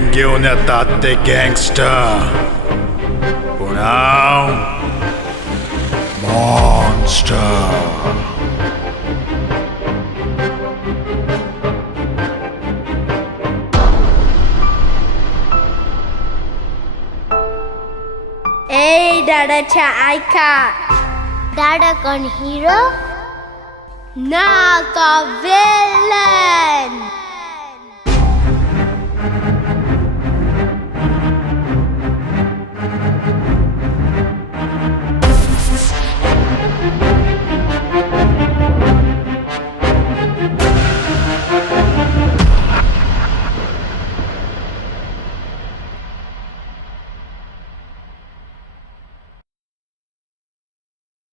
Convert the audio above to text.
गँग घेऊन येतात ते गँगस्टर, पण हांव मॉन्स्टर. ए दादाच्या ऐका, दादा कोण हिरो? ना तो विलन.